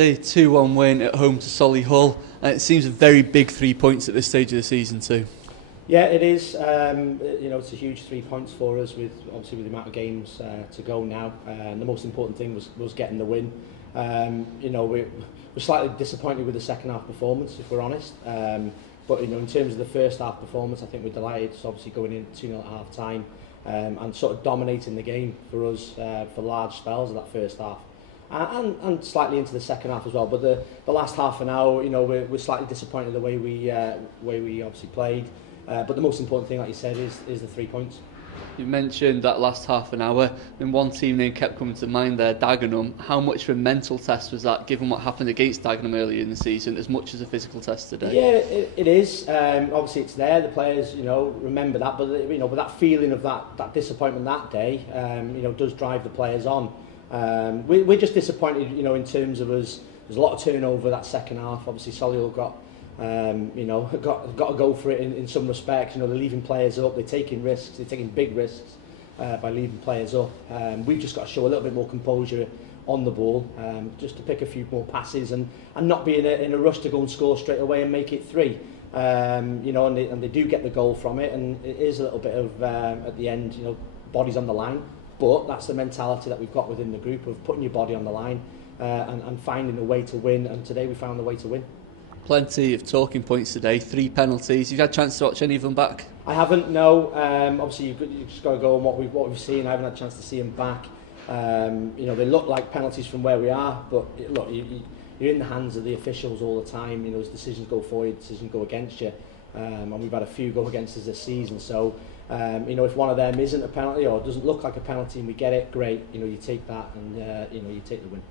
yesterday, 2-1 win at home to Solihull, and it seems a very big 3 points at this stage of the season too. Yeah, it is. It's a huge 3 points for us, with obviously with the amount of games to go now. And the most important thing was getting the win. We're slightly disappointed with the second half performance, if we're honest. But in terms of the first half performance, I think we're delighted. So obviously going in 2-0 at half time and sort of dominating the game for us for large spells of that first half. And slightly into the second half as well. But the last half an hour, we're slightly disappointed the way we obviously played. But the most important thing, like you said, is the 3 points. You mentioned that last half an hour, and one team name kept coming to mind there, Dagenham. How much of a mental test was that, given what happened against Dagenham earlier in the season, as much as a physical test today? Yeah, it is. Obviously, it's there. The players, remember that. But but that feeling of that disappointment that day, does drive the players on. We're just disappointed, in terms of us. There's a lot of turnover that second half. Obviously, Solihull got to go for it in some respects. They're leaving players up, they're taking risks, they're taking big risks by leaving players up. We've just got to show a little bit more composure on the ball, just to pick a few more passes and not be in a rush to go and score straight away and make it 3. And they do get the goal from it, and it is a little bit of at the end, bodies on the line. But that's the mentality that we've got within the group, of putting your body on the line and finding a way to win. And today we found a way to win. Plenty of talking points today, 3 penalties. You've had a chance to watch any of them back? I haven't, no. Obviously, you've just got to go on what we've seen. I haven't had a chance to see them back. They look like penalties from where we are, but look, you're in the hands of the officials all the time. As decisions go for you, decisions go against you. And we've had a few go against us this season. So, if one of them isn't a penalty or doesn't look like a penalty and we get it, great. You take that and, you take the win.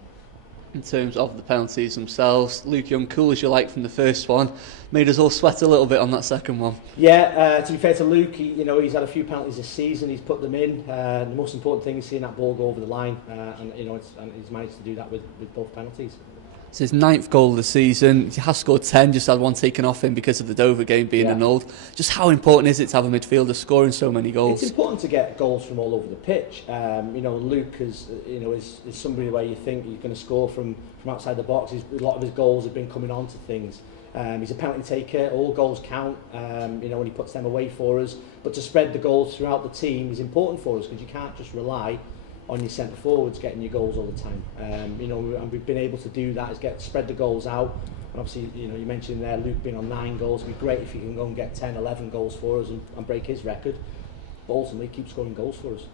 In terms of the penalties themselves, Luke Young, cool as you like from the first one, made us all sweat a little bit on that second one. Yeah, to be fair to Luke, he's had a few penalties this season, he's put them in. The most important thing is seeing that ball go over the line, and he's managed to do that with both penalties. It's his 9th goal of the season. He has scored 10, just had one taken off him because of the Dover game being annulled. Just how important is it to have a midfielder scoring so many goals? It's important to get goals from all over the pitch. Luke is somebody where you think you're going to score from outside the box. A lot of his goals have been coming on to things. He's a penalty taker. All goals count. When he puts them away for us. But to spread the goals throughout the team is important for us, because you can't just rely on your centre forwards getting your goals all the time. And we've been able to do that, is spread the goals out. And obviously, you mentioned there Luke being on 9 goals. It'd be great if he can go and get 10, 11 goals for us and break his record. But ultimately, keep scoring goals for us.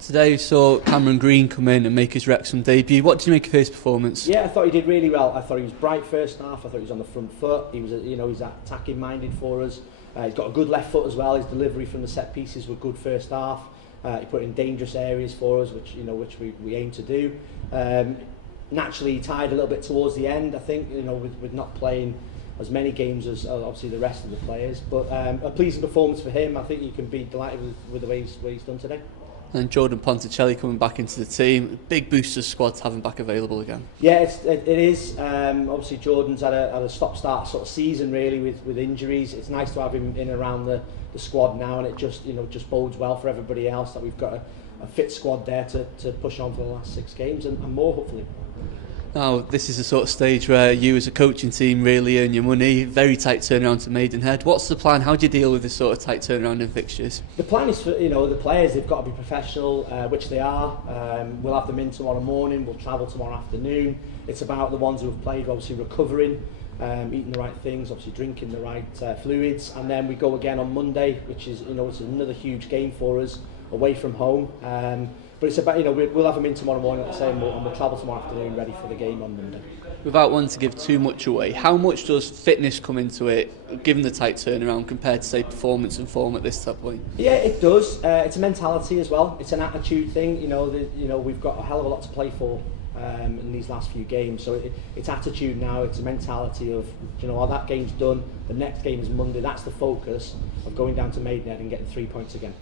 Today we saw Cameron Green come in and make his Wrexham debut. What did you make of his performance? Yeah, I thought he did really well. I thought he was bright first half. I thought he was on the front foot. He was, he's attacking minded for us. He's got a good left foot as well. His delivery from the set pieces were good first half. He put in dangerous areas for us, which we aim to do. Naturally, he tired a little bit towards the end, I think, with not playing as many games as obviously the rest of the players. But a pleasing performance for him. I think you can be delighted with the way he's done today. And Jordan Ponticelli coming back into the team. Big boost to the squad to have him back available again. Yeah, it is. Obviously, Jordan's had a stop-start sort of season really with injuries. It's nice to have him in around the squad now, and it just bodes well for everybody else that we've got a fit squad there to push on for the last 6 games and more, hopefully. Now, this is the sort of stage where you as a coaching team really earn your money. Very tight turnaround to Maidenhead. What's the plan? How do you deal with this sort of tight turnaround in fixtures? The plan is for the players, they've got to be professional, which they are. We'll have them in tomorrow morning, we'll travel tomorrow afternoon. It's about the ones who have played, obviously recovering, eating the right things, obviously drinking the right fluids, and then we go again on Monday, which is it's another huge game for us away from home. But it's about we'll have them in tomorrow morning, like I say, and we'll travel tomorrow afternoon ready for the game on Monday. Without wanting to give too much away, how much does fitness come into it, given the tight turnaround, compared to say performance and form at this top point? Yeah, it does. It's a mentality as well. It's an attitude thing. We've got a hell of a lot to play for in these last few games. So it's attitude now. It's a mentality of that game's done. The next game is Monday. That's the focus of going down to Maidenhead and getting 3 points again.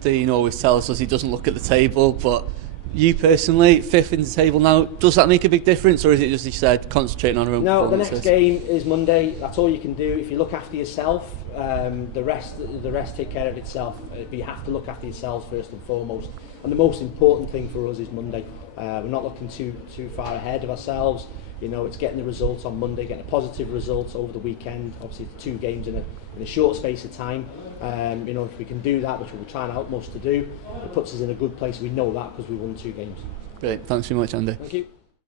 Dean always tells us he doesn't look at the table, but you personally, 5th in the table now, does that make a big difference, or is it just, you said, concentrating on our own performances? No, the next game is Monday. That's all you can do. If you look after yourself, the rest take care of itself. But you have to look after yourselves first and foremost. And the most important thing for us is Monday. We're not looking too far ahead of ourselves. You know, it's getting the results on Monday, getting a positive result over the weekend. Obviously, 2 games in a short space of time. You know, if we can do that, which we'll try and utmost to do, it puts us in a good place. We know that because we won 2 games. Great, thanks very much, Andy. Thank you.